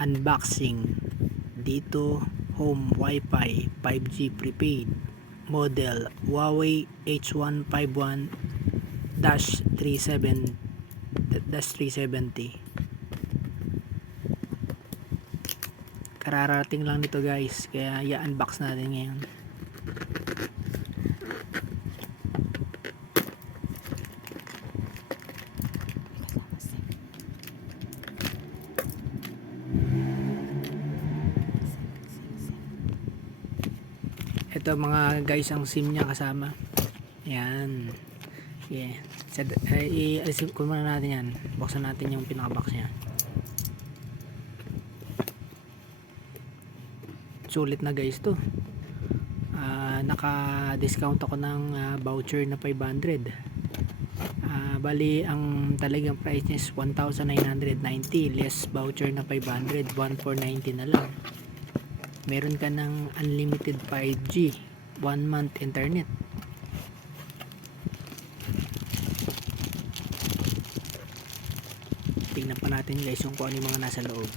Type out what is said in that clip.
unboxing dito. Home Wi-Fi 5G prepaid model Huawei H151-370. Kararating lang nito guys, kaya i-unbox natin ngayon. Ito mga guys ang SIM niya kasama. Yan. Yeah. I-alisin ko muna natin yan. Buksan natin yung pinaka-box niya. Sulit na guys to. Naka-discount ako ng voucher na 500. Bali ang talagang price niya is 1,990 less voucher na 500, 1,490 na lang. Meron ka ng unlimited 5G 1 month internet. Tingnan pa natin guys kung ano yung mga nasa loob.